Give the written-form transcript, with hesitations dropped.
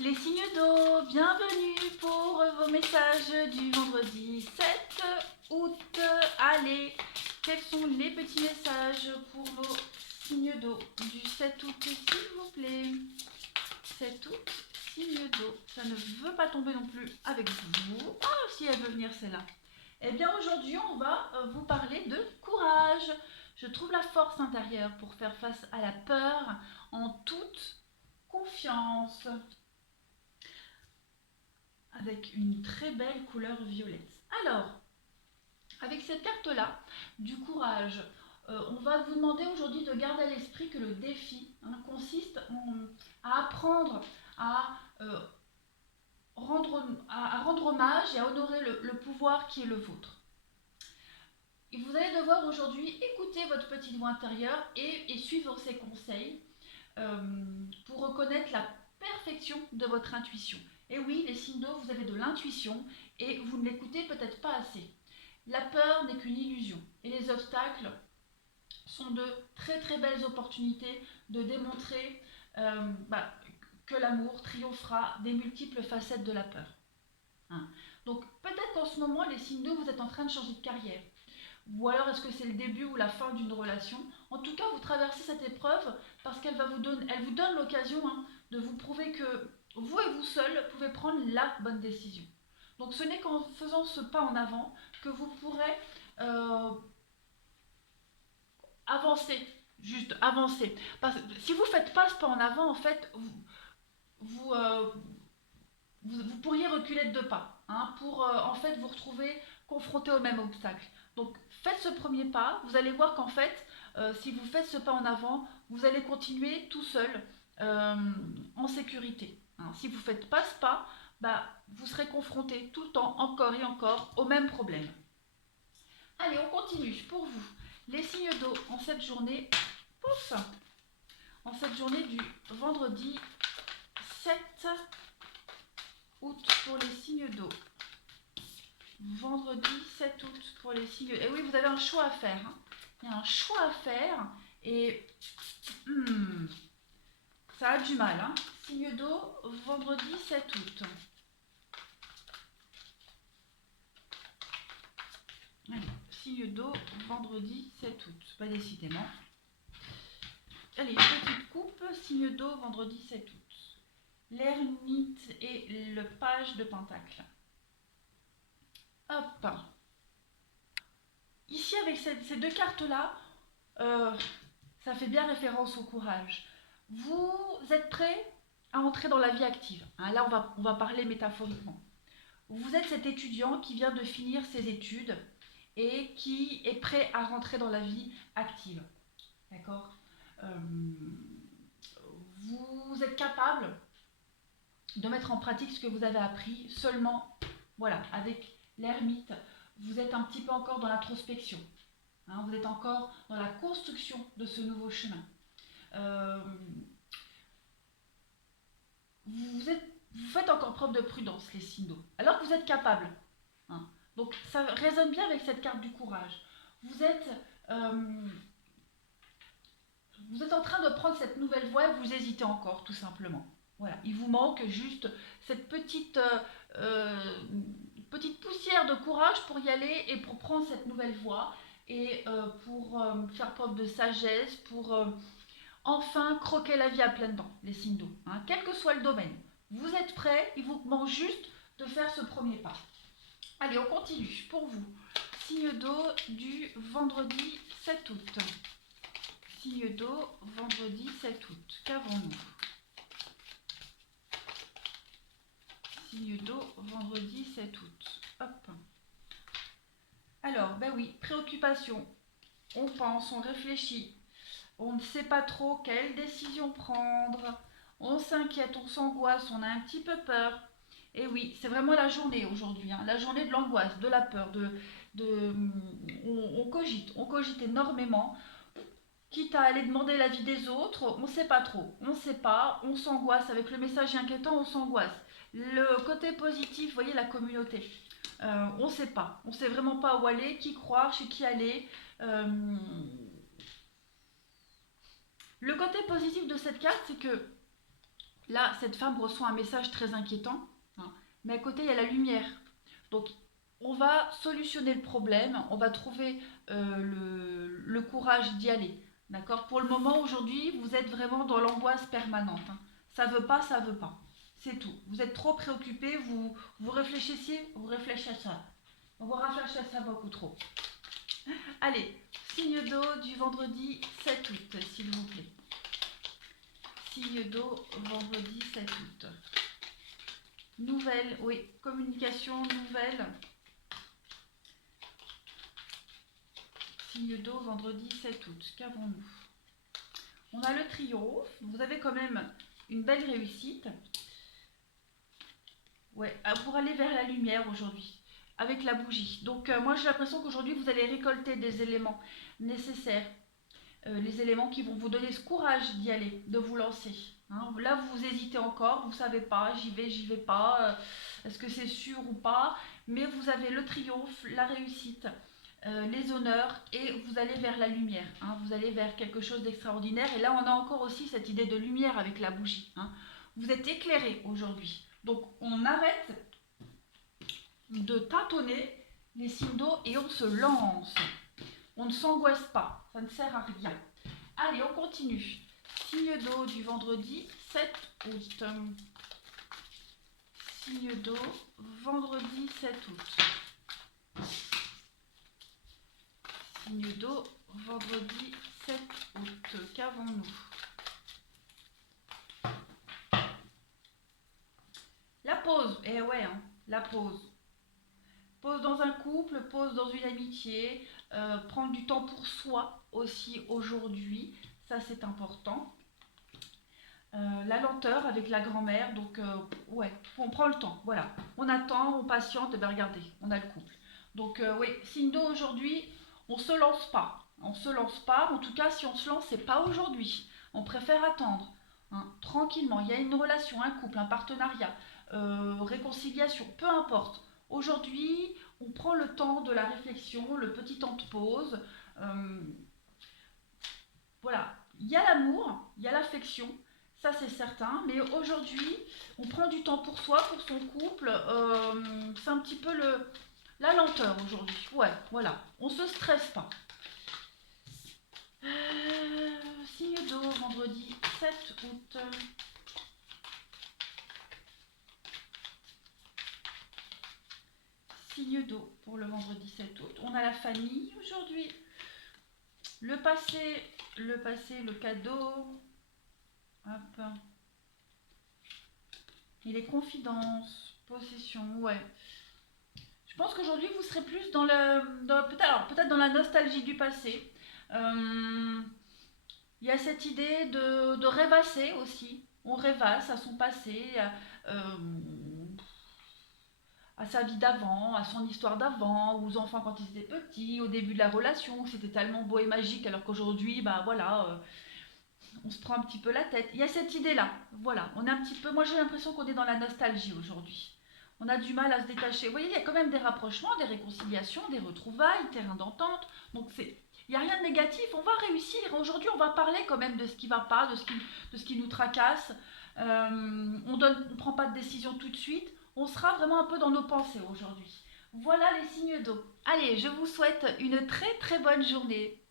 Les signes d'eau, bienvenue pour vos messages du vendredi 7 août. Allez, quels sont les petits messages pour vos signes d'eau du 7 août, s'il vous plaît? 7 août, signe d'eau. Ça ne veut pas tomber non plus avec vous. Oh, si elle veut venir, celle-là. Eh bien, aujourd'hui, on va vous parler de courage. Je trouve la force intérieure pour faire face à la peur en toute confiance, avec une très belle couleur violette. Alors, avec cette carte-là, du courage, on va vous demander aujourd'hui de garder à l'esprit que le défi consiste à apprendre euh, à rendre hommage et à honorer le pouvoir qui est le vôtre. Et vous allez devoir aujourd'hui écouter votre petite voix intérieure et suivre ses conseils pour reconnaître la perfection de votre intuition. Et oui, les signes d'eau, vous avez de l'intuition et vous ne l'écoutez peut-être pas assez. La peur n'est qu'une illusion et les obstacles sont de très très belles opportunités de démontrer que l'amour triomphera des multiples facettes de la peur. Hein. Donc peut-être qu'en ce moment, les signes d'eau, vous êtes en train de changer de carrière. Ou alors est-ce que c'est le début ou la fin d'une relation? En tout cas, vous traversez cette épreuve parce qu'elle vous donne l'occasion de vous prouver que vous et vous seul pouvez prendre la bonne décision. Donc ce n'est qu'en faisant ce pas en avant que vous pourrez euh, avancer, juste avancer. Parce que si vous ne faites pas ce pas en avant, en fait, vous, euh, vous pourriez reculer de 2 pas pour en fait vous retrouver confronté au même obstacle. Donc faites ce premier pas, vous allez voir qu'en fait, si vous faites ce pas en avant, vous allez continuer tout seul euh, en sécurité. Si vous ne faites pas ce pas, vous serez confronté tout le temps, encore et encore, au même problème. Allez, on continue pour vous. Les signes d'eau en cette journée, pouf, en cette journée du vendredi 7 août pour les signes d'eau. Vendredi 7 août pour les signes. Et oui, vous avez un choix à faire. Il y a un choix à faire et ça a du mal. Signe d'eau, vendredi 7 août. Allez, signe d'eau, vendredi 7 août. Pas décidément. Allez, petite coupe, signe d'eau, vendredi 7 août. L'ermite et le page de pentacle. Hop. Ici, avec ces 2 cartes-là, ça fait bien référence au courage. Vous êtes prêt à entrer dans la vie active. Là, on va parler métaphoriquement. Vous êtes cet étudiant qui vient de finir ses études et qui est prêt à rentrer dans la vie active. D'accord Vous êtes capable de mettre en pratique ce que vous avez appris seulement, voilà, avec l'ermite. Vous êtes un petit peu encore dans l'introspection. Vous êtes encore dans la construction de ce nouveau chemin. Vous faites encore preuve de prudence, les signes d'eau, alors que vous êtes capable. Donc ça résonne bien avec cette carte du courage. Vous êtes en train de prendre cette nouvelle voie et vous hésitez encore, tout simplement. Voilà, il vous manque juste cette petite poussière de courage pour y aller et pour prendre cette nouvelle voie et pour faire preuve de sagesse, pour enfin croquer la vie à pleines dents, les signes d'eau, quel que soit le domaine. Vous êtes prêts, il vous manque juste de faire ce premier pas. Allez, on continue pour vous. Signe d'eau du vendredi 7 août. Signe d'eau, vendredi 7 août. Qu'avons-nous? Signe d'eau, vendredi 7 août. Hop. Alors, ben oui, préoccupation. On pense, on réfléchit. On ne sait pas trop quelle décision prendre. On s'inquiète, on s'angoisse, on a un petit peu peur. Et oui, c'est vraiment la journée aujourd'hui, la journée de l'angoisse, de la peur, on cogite énormément, quitte à aller demander l'avis des autres, on ne sait pas trop, on ne sait pas, on s'angoisse, avec le message inquiétant, on s'angoisse. Le côté positif, vous voyez la communauté, on ne sait pas, on ne sait vraiment pas où aller, qui croire, chez qui aller. Le côté positif de cette carte, c'est que Là, cette femme reçoit un message très inquiétant, hein, mais à côté, il y a la lumière. Donc, on va solutionner le problème, on va trouver le courage d'y aller. D'accord? Pour le moment, aujourd'hui, vous êtes vraiment dans l'angoisse permanente, hein. Ça veut pas, ça veut pas. C'est tout. Vous êtes trop préoccupé, vous réfléchissez, vous réfléchissez beaucoup trop. Allez, signe d'eau du vendredi 7 août, s'il vous plaît. Signe d'eau, vendredi 7 août. Nouvelle, oui, communication, nouvelle. Signe d'eau, vendredi 7 août. Qu'avons-nous? On a le triomphe. Vous avez quand même une belle réussite. Ouais, pour aller vers la lumière aujourd'hui, avec la bougie. Donc, moi, j'ai l'impression qu'aujourd'hui, vous allez récolter des éléments nécessaires. Les éléments qui vont vous donner ce courage d'y aller, de vous lancer. Hein. Là, vous hésitez encore, vous ne savez pas, j'y vais pas, est-ce que c'est sûr ou pas, mais vous avez le triomphe, la réussite, les honneurs, et vous allez vers la lumière, hein. Vous allez vers quelque chose d'extraordinaire, et là, on a encore aussi cette idée de lumière avec la bougie, hein. Vous êtes éclairé aujourd'hui, donc on arrête de tâtonner les signes d'eau et on se lance. On ne s'angoisse pas, ça ne sert à rien. Allez, on continue. Signe d'eau du vendredi 7 août. Signe d'eau, vendredi 7 août. Signe d'eau, vendredi 7 août. Qu'avons-nous? La pause. Eh ouais, hein, la pause. Pause dans un couple, pause dans une amitié, prendre du temps pour soi aussi aujourd'hui, ça c'est important. La lenteur avec la grand-mère, donc ouais, on prend le temps, voilà. On attend, on patiente, et bien regardez, on a le couple. Donc oui, signe d'eau aujourd'hui, on se lance pas. On se lance pas, en tout cas si on se lance, c'est pas aujourd'hui. On préfère attendre, hein, tranquillement. Il y a une relation, un couple, un partenariat, réconciliation, peu importe. Aujourd'hui, on prend le temps de la réflexion, le petit temps de pause. Euh, voilà, il y a l'amour, il y a l'affection, ça c'est certain, mais aujourd'hui, on prend du temps pour soi, pour son couple, c'est un petit peu la lenteur aujourd'hui. Ouais, voilà, on se stresse pas. Signe d'eau, vendredi 7 août. Signe d'eau pour le vendredi 7 août. On a la famille aujourd'hui. Le passé, le cadeau. Hop. Et les confidences, possession, ouais. Je pense qu'aujourd'hui vous serez plus peut-être dans la nostalgie du passé. Il y a cette idée de rêvasser aussi. On rêvasse à son passé, euh, à sa vie d'avant, à son histoire d'avant, aux enfants quand ils étaient petits, au début de la relation, c'était tellement beau et magique, alors qu'aujourd'hui, bah voilà, on se prend un petit peu la tête. Il y a cette idée-là, voilà, on est un petit peu, moi j'ai l'impression qu'on est dans la nostalgie aujourd'hui. On a du mal à se détacher. Vous voyez, il y a quand même des rapprochements, des réconciliations, des retrouvailles, terrain d'entente. Donc il n'y a rien de négatif, on va réussir. Aujourd'hui, on va parler quand même de ce qui ne va pas, de ce qui nous tracasse. On ne prend pas de décision tout de suite. On sera vraiment un peu dans nos pensées aujourd'hui. Voilà les signes d'eau. Allez, je vous souhaite une très très bonne journée.